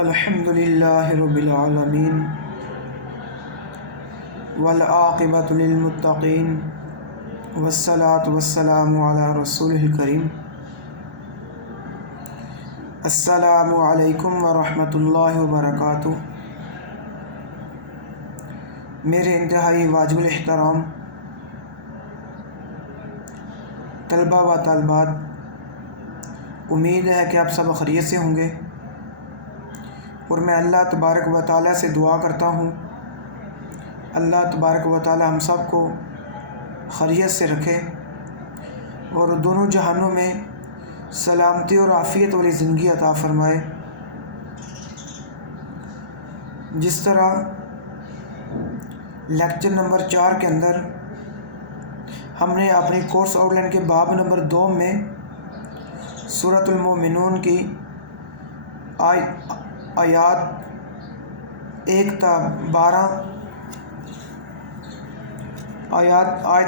الحمد للہ رب العالمین والعاقبۃ للمتقین والصلاۃ والسلام علی رسولہ الکریم۔ السلام علیکم ورحمۃ اللہ وبرکاتہ۔ میرے انتہائی واجب الاحترام طلبہ و طالبات، امید ہے کہ آپ سب خیریت سے ہوں گے، اور میں اللہ تبارک و تعالیٰ سے دعا کرتا ہوں اللہ تبارک و تعالیٰ ہم سب کو خیریت سے رکھے اور دونوں جہانوں میں سلامتی اور عافیت والی زندگی عطا فرمائے۔ جس طرح لیکچر نمبر 4 کے اندر ہم نے اپنی کورس آؤٹ لائن کے باب نمبر 2 میں سورۃ المومنون کی آیت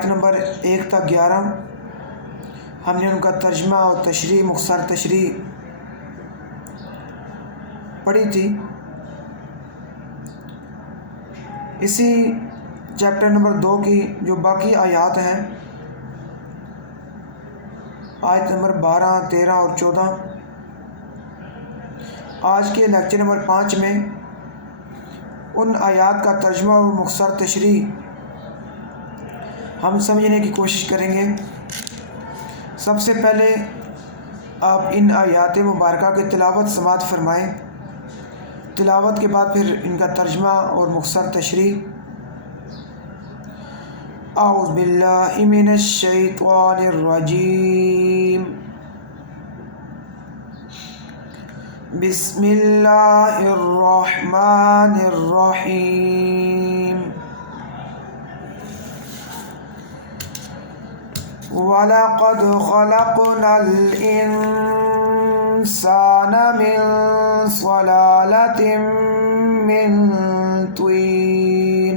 نمبر 1 تا 11 ہم نے ان کا ترجمہ اور تشریح، مختصر تشریح پڑھی تھی۔ اسی چیپٹر نمبر 2 کی جو باقی آیات ہیں، آیت نمبر 12، 13 اور 14، آج کے لیکچر نمبر 5 میں ان آیات کا ترجمہ اور مختصر تشریح ہم سمجھنے کی کوشش کریں گے۔ سب سے پہلے آپ ان آیات مبارکہ کی تلاوت سماعت فرمائیں، تلاوت کے بعد پھر ان کا ترجمہ اور مختصر تشریح۔ اعوذ باللہ من الشیطان الرجیم، بسم اللہ الرحمن الرحیم۔ وَلَقَدْ خَلَقْنَا الْإِنسَانَ مِنْ صَلَالَةٍ مِنْ طِينٍ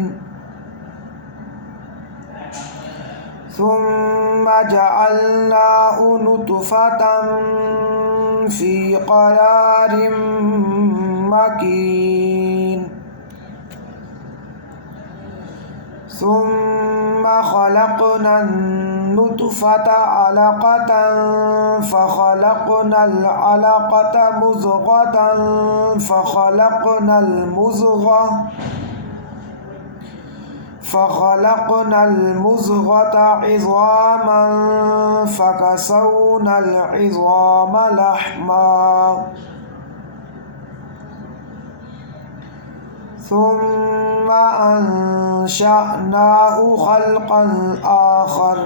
ثُمَّ جَعَلْنَاهُ نُطْفَةً فِي قَرَارٍ مَكِينٍ ثُمَّ خَلَقْنَا النُّطْفَةَ عَلَقَةً فَخَلَقْنَا الْعَلَقَةَ مُضْغَةً فَخَلَقْنَا الْمُضْغَةَ عِظَامًا فَكَسَوْنَا الْعِظَامَ لَحْمًا ثُمَّ أَنشَأْنَاهُ خَلْقًا آخَرَ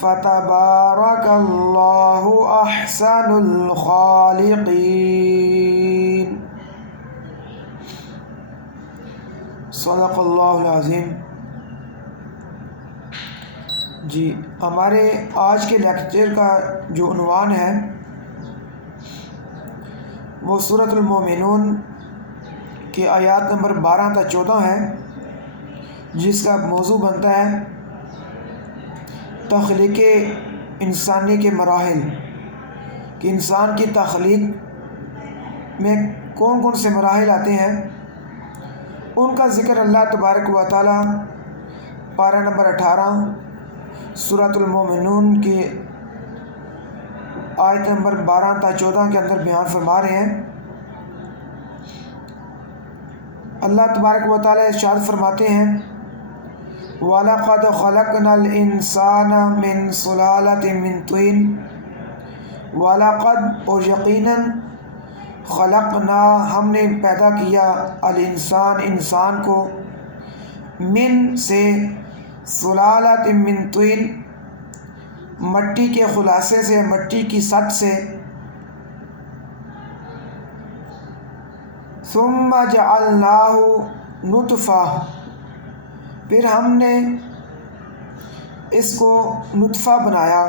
فَتَبَارَكَ اللَّهُ أَحْسَنُ الْخَالِقِينَ۔ صدق اللہ العظیم۔ جی، ہمارے آج کے لیکچر کا جو عنوان ہے وہ سورۃ المومنون کی آیات نمبر 12 تا 14 ہے، جس کا موضوع بنتا ہے تخلیق انسانی کے مراحل، کہ انسان کی تخلیق میں کون کون سے مراحل آتے ہیں، ان کا ذکر اللہ تبارک و تعالیٰ پارہ نمبر 18 سورۃ المومنون کی آیت نمبر 12 تا 14 کے اندر بیان فرما رہے ہیں۔ اللہ تبارک و تعالیٰ ارشاد فرماتے ہیں، وَلَقَدْ خَلَقْنَا الْإِنسَانَ مِنْ صُلَالَةٍ مِنْ طِينٍ۔ وَلَقَدْ اور یقیناً، خلقنا ہم نے پیدا کیا، الانسان انسان کو، من سے، صلالۃ من طین مٹی کے خلاصے سے، مٹی کی سط سے، ثم جعلناہ نطفہ پھر ہم نے اس کو نطفہ بنایا،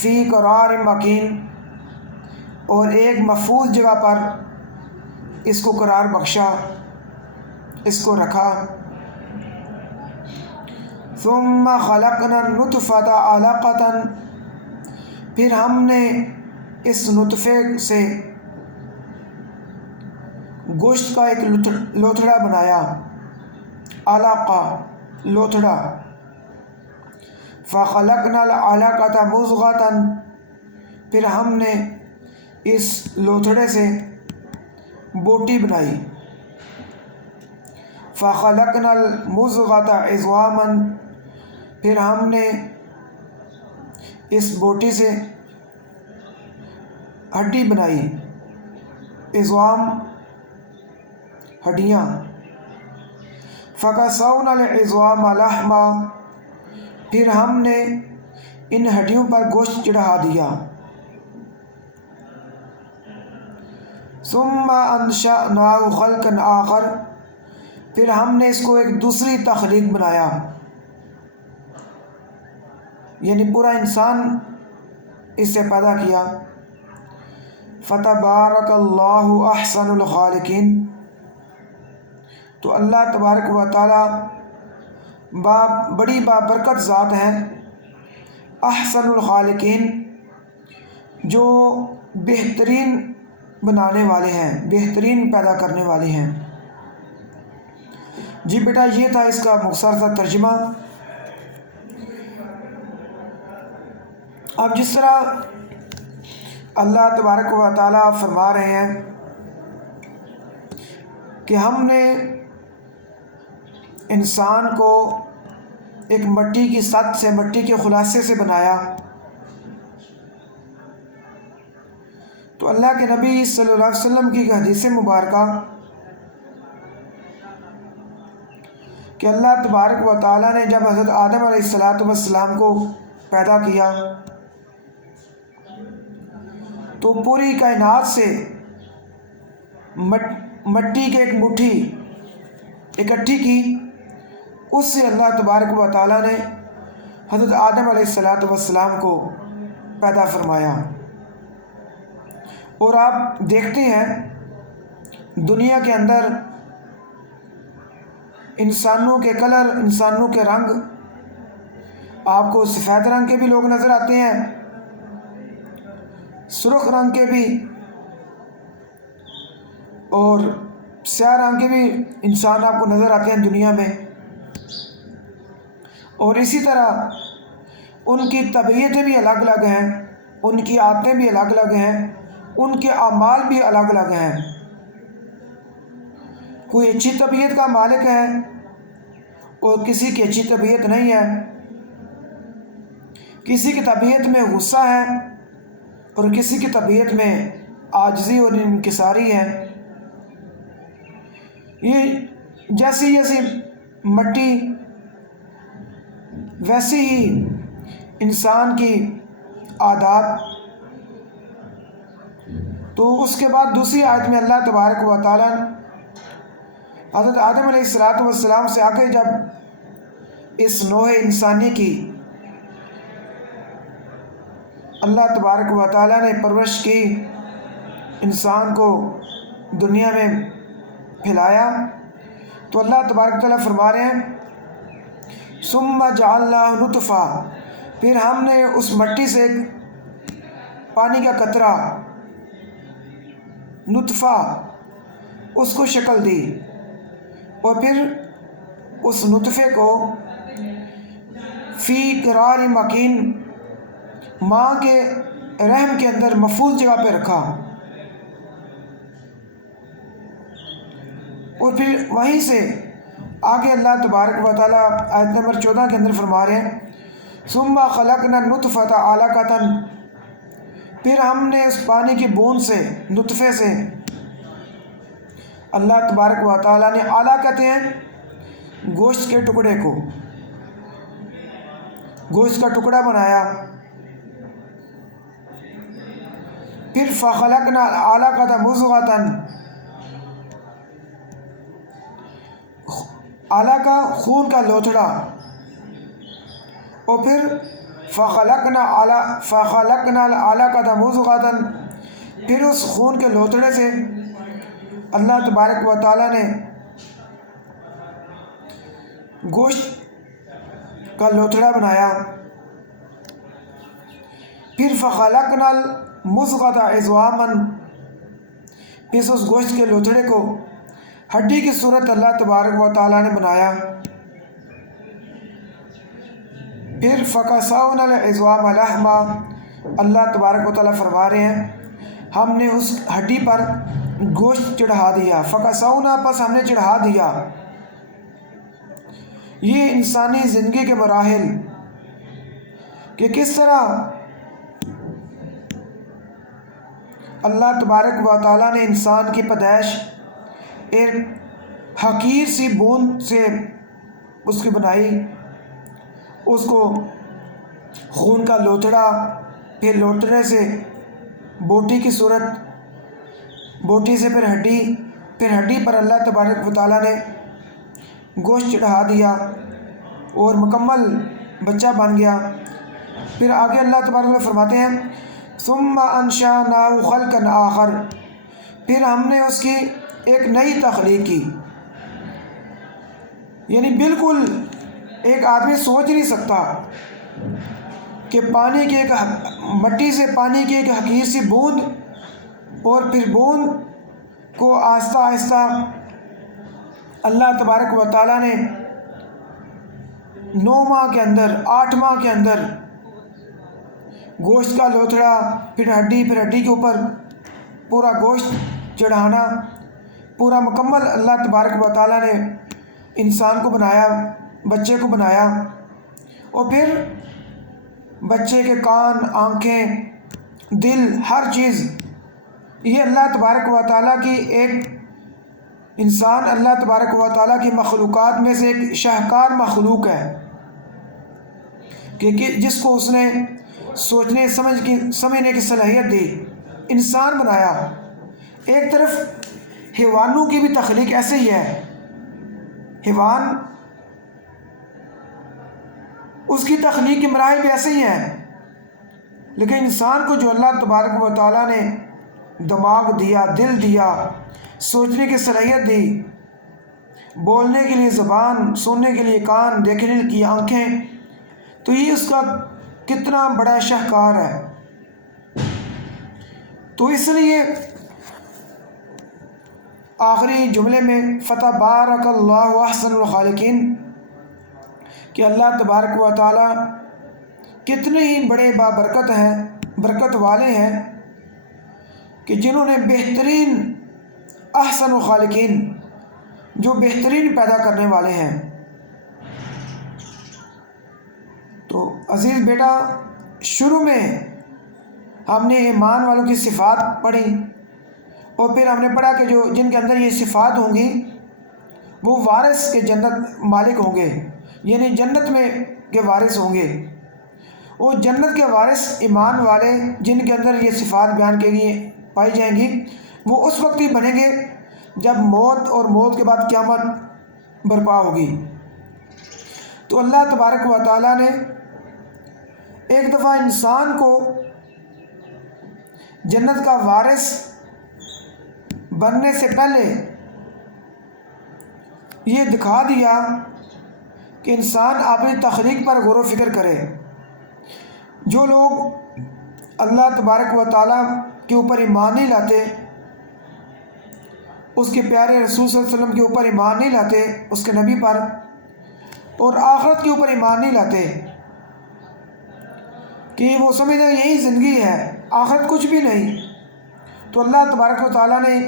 فی قرار مکین اور ایک محفوظ جگہ پر اس کو قرار بخشا، اس کو رکھا۔ ثم خلقنا النطفة علقة پھر ہم نے اس نطفے سے گوشت کا ایک لوتھڑا بنایا، علاقہ لوتھڑا۔ فَخَلَقْنَا الْعَلَقَةَ مُضْغَةً پھر ہم نے اس لوتھڑے سے بوٹی بنائی۔ فَخَلَقْنَا الْمُضْغَةَ عِظَامًا پھر ہم نے اس بوٹی سے ہڈی بنائی، عظام ہڈیاں۔ فَكَسَوْنَا الْعِظَامَ لَحْمًا پھر ہم نے ان ہڈیوں پر گوشت چڑھا دیا۔ ثُمَّ أَنشَأْنَاهُ خَلْقًا آخَرَ پھر ہم نے اس کو ایک دوسری تخلیق بنایا، یعنی پورا انسان اس سے پیدا کیا۔ فَتَبَارَكَ اللَّهُ أَحْسَنُ الْخَالِقِينَ تو اللہ تبارک و تعالی بڑی بابرکت ذات ہے، احسن الخالقین جو بہترین بنانے والے ہیں، بہترین پیدا کرنے والے ہیں۔ جی بیٹا یہ تھا اس کا مختصر سا ترجمہ۔ اب جس طرح اللہ تبارک و تعالی فرما رہے ہیں کہ ہم نے انسان کو ایک مٹی کی سطح سے، مٹی کے خلاصے سے بنایا، تو اللہ کے نبی صلی اللہ علیہ وسلم کی حدیث مبارکہ کہ اللہ تبارک و تعالیٰ نے جب حضرت آدم علیہ السلام کو پیدا کیا تو پوری کائنات سے مٹی کے ایک مٹھی اکٹھی کی، اس سے اللہ تبارک و تعالیٰ نے حضرت آدم علیہ السلام کو پیدا فرمایا۔ اور آپ دیکھتے ہیں دنیا کے اندر انسانوں کے کلر، انسانوں کے رنگ، آپ کو سفید رنگ کے بھی لوگ نظر آتے ہیں، سرخ رنگ کے بھی، اور سیاہ رنگ کے بھی انسان آپ کو نظر آتے ہیں دنیا میں۔ اور اسی طرح ان کی طبیعتیں بھی الگ الگ ہیں، ان کی عادتیں بھی الگ الگ ہیں، ان کے اعمال بھی الگ الگ ہیں۔ کوئی اچھی طبیعت کا مالک ہے اور کسی کی اچھی طبیعت نہیں ہے، کسی کی طبیعت میں غصہ ہے اور کسی کی طبیعت میں عاجزی اور انکساری ہے۔ یہ جیسی جیسی مٹی ویسی ہی انسان کی عادات۔ تو اس کے بعد دوسری آیت میں اللہ تبارک و تعالیٰ حضرت آدم علیہ السلام سے آ کے جب اس نوع انسانی کی اللہ تبارک و تعالیٰ نے پرورش کی، انسان کو دنیا میں پھیلایا، تو اللہ تبارک و تعالیٰ فرما رہے ہیں ثم جعلناہ نطفہ پھر ہم نے اس مٹی سے ایک پانی کا قطرہ، نطفہ، اس کو شکل دی، اور پھر اس نطفے کو فی قرار مکین ماں کے رحم کے اندر محفوظ جگہ پہ رکھا، اور پھر وہیں سے آگے اللہ تبارک و تعالیٰ آیت نمبر 14 کے اندر فرما رہے ہیں ثم خلقنا النطفۃ علقۃ پھر ہم نے اس پانی کی بوند سے، نطفے سے، اللہ تبارک و تعالیٰ نے اعلیٰ کہتے ہیں گوشت کے ٹکڑے کو، گوشت کا ٹکڑا بنایا۔ پھر فخلقنا العلقۃ مضغۃ علقہ خون کا لوتھڑا، اور پھر فخلقنا العلقۃ مضغۃ پھر اس خون کے لوتھڑے سے اللہ تبارک و تعالیٰ نے گوشت کا لوتھڑا بنایا۔ پھر فخلقنا مضغۃ عظامًا، پھر اس گوشت کے لوتھڑے کو ہڈی کی صورت اللہ تبارک و تعالیٰ نے بنایا۔ پھر فَكَسَوْنَا الْعِظَامَ لَحْمًا، اللہ تبارک و تعالیٰ فرما رہے ہیں ہم نے اس ہڈی پر گوشت چڑھا دیا۔ فَكَسَوْنَا، پس ہم نے چڑھا دیا۔ یہ انسانی زندگی کے مراحل کہ کس طرح اللہ تبارک و تعالیٰ نے انسان کی پیدائش ایک حقیر سی بوند سے اس کی بنائی، اس کو خون کا لوتھڑا، پھر لوتھڑے سے بوٹی کی صورت، بوٹی سے پھر ہڈی پر اللہ تبارک و تعالیٰ نے گوشت چڑھا دیا اور مکمل بچہ بن گیا۔ پھر آگے اللہ تبارک و تعالیٰ فرماتے ہیں ثم انشأناه خلقا آخر، پھر ہم نے اس کی ایک نئی تخلیق کی۔ یعنی بالکل ایک آدمی سوچ نہیں سکتا کہ مٹی سے پانی کی ایک حقیر سی بوند، اور پھر بوند کو آہستہ آہستہ اللہ تبارک و تعالیٰ نے 9 ماہ کے اندر، 8 ماہ کے اندر گوشت کا لوتھڑا، پھر ہڈی کے اوپر پورا گوشت چڑھانا، پورا مکمل اللہ تبارک و تعالیٰ نے انسان کو بنایا، بچے کو بنایا، اور پھر بچے کے کان، آنکھیں، دل، ہر چیز یہ اللہ تبارک و تعالیٰ کی ایک انسان اللہ تبارک و تعالیٰ کی مخلوقات میں سے ایک شاہکار مخلوق ہے کہ جس کو اس نے سوچنے سمجھنے کی صلاحیت دی، انسان بنایا۔ ایک طرف حیوانوں کی بھی تخلیق ایسے ہی ہے، حیوان اس کی تخلیق کے مراحل بھی ایسے ہی ہیں، لیکن انسان کو جو اللہ تبارک و تعالیٰ نے دماغ دیا، دل دیا، سوچنے کی صلاحیت دی، بولنے کے لیے زبان، سننے کے لیے کان، دیکھنے کی آنکھیں، تو یہ اس کا کتنا بڑا شاہکار ہے۔ تو اس لیے آخری جملے میں فتبارک اللہ احسن الخالقین کہ اللہ تبارک و تعالیٰ کتنے ہی بڑے بابرکت ہیں، برکت والے ہیں کہ جنہوں نے بہترین احسن الخالقین، جو بہترین پیدا کرنے والے ہیں۔ تو عزیز بیٹا، شروع میں ہم نے ایمان والوں کی صفات پڑھی، اور پھر ہم نے پڑھا کہ جن کے اندر یہ صفات ہوں گی وہ وارث کے جنت مالک ہوں گے، یعنی جنت میں کے وارث ہوں گے۔ اور جنت کے وارث ایمان والے جن کے اندر یہ صفات بیان کی گئی پائی جائیں گی، وہ اس وقت ہی بنیں گے جب موت اور موت کے بعد قیامت برپا ہوگی۔ تو اللہ تبارک و تعالیٰ نے ایک دفعہ انسان کو جنت کا وارث بننے سے پہلے یہ دکھا دیا کہ انسان اپنی تخلیق پر غور و فکر کرے۔ جو لوگ اللہ تبارک و تعالیٰ کے اوپر ایمان نہیں لاتے، اس کے پیارے رسول صلی اللہ علیہ وسلم کے اوپر ایمان نہیں لاتے، اس کے نبی پر، اور آخرت کے اوپر ایمان نہیں لاتے، کہ وہ سمجھتے ہیں یہی زندگی ہے، آخرت کچھ بھی نہیں، تو اللہ تبارک و تعالیٰ نے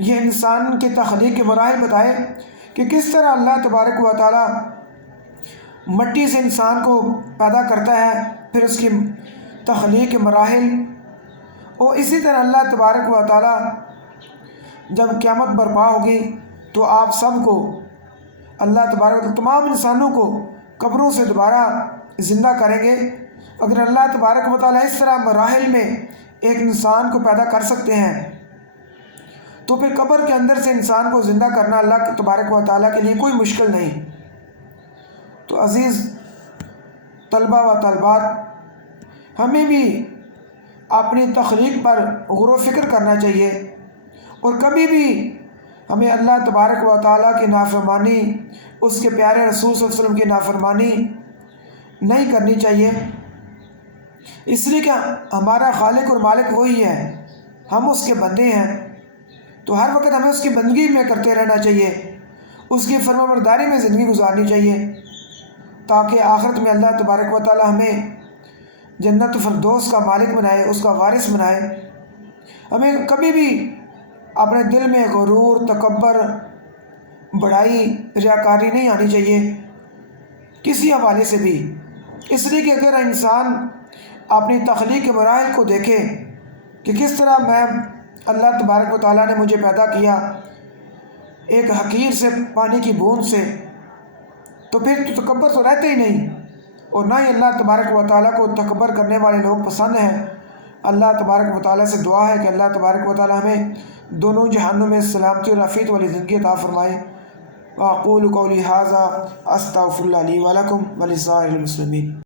یہ انسان کی تخلیق کے مراحل بتائے کہ کس طرح اللہ تبارک و تعالیٰ مٹی سے انسان کو پیدا کرتا ہے، پھر اس کی تخلیق کے مراحل، اور اسی طرح اللہ تبارک و تعالیٰ جب قیامت برپا ہوگی تو آپ سب کو اللہ تبارک و تعالیٰ تمام انسانوں کو قبروں سے دوبارہ زندہ کریں گے۔ اگر اللہ تبارک و تعالیٰ اس طرح مراحل میں ایک انسان کو پیدا کر سکتے ہیں تو پھر قبر کے اندر سے انسان کو زندہ کرنا اللہ تبارک و تعالیٰ کے لیے کوئی مشکل نہیں۔ تو عزیز طلبہ و طالبات، ہمیں بھی اپنی تخلیق پر غور و فکر کرنا چاہیے، اور کبھی بھی ہمیں اللہ تبارک و تعالیٰ کی نافرمانی، اس کے پیارے رسول صلی اللہ علیہ وسلم کی نافرمانی نہیں کرنی چاہیے۔ اس لیے کہ ہمارا خالق اور مالک وہی ہے، ہم اس کے بندے ہیں، تو ہر وقت ہمیں اس کی بندگی میں کرتے رہنا چاہیے، اس کی فرمانبرداری میں زندگی گزارنی چاہیے، تاکہ آخرت میں اللہ تبارک و تعالی ہمیں جنت الفردوس کا مالک بنائے، اس کا وارث بنائے۔ ہمیں کبھی بھی اپنے دل میں غرور، تکبر، بڑائی، ریاکاری نہیں آنی چاہیے کسی حوالے سے بھی۔ اس لیے کہ اگر انسان اپنی تخلیق کے مراحل کو دیکھے کہ کس طرح اللہ تبارک و تعالیٰ نے مجھے پیدا کیا ایک حقیر سے، پانی کی بوند سے، تو پھر تو تکبر تو رہتے ہی نہیں، اور نہ ہی اللہ تبارک و تعالیٰ کو تکبر کرنے والے لوگ پسند ہیں۔ اللہ تبارک و تعالیٰ سے دعا ہے کہ اللہ تبارک و تعالیٰ ہمیں دونوں جہانوں میں سلامتی اور عافیت والی زندگی عطا فرمائے۔ وأقول قولی ھذا استغفر اللہ لی ولکم ولسائر المسلمین۔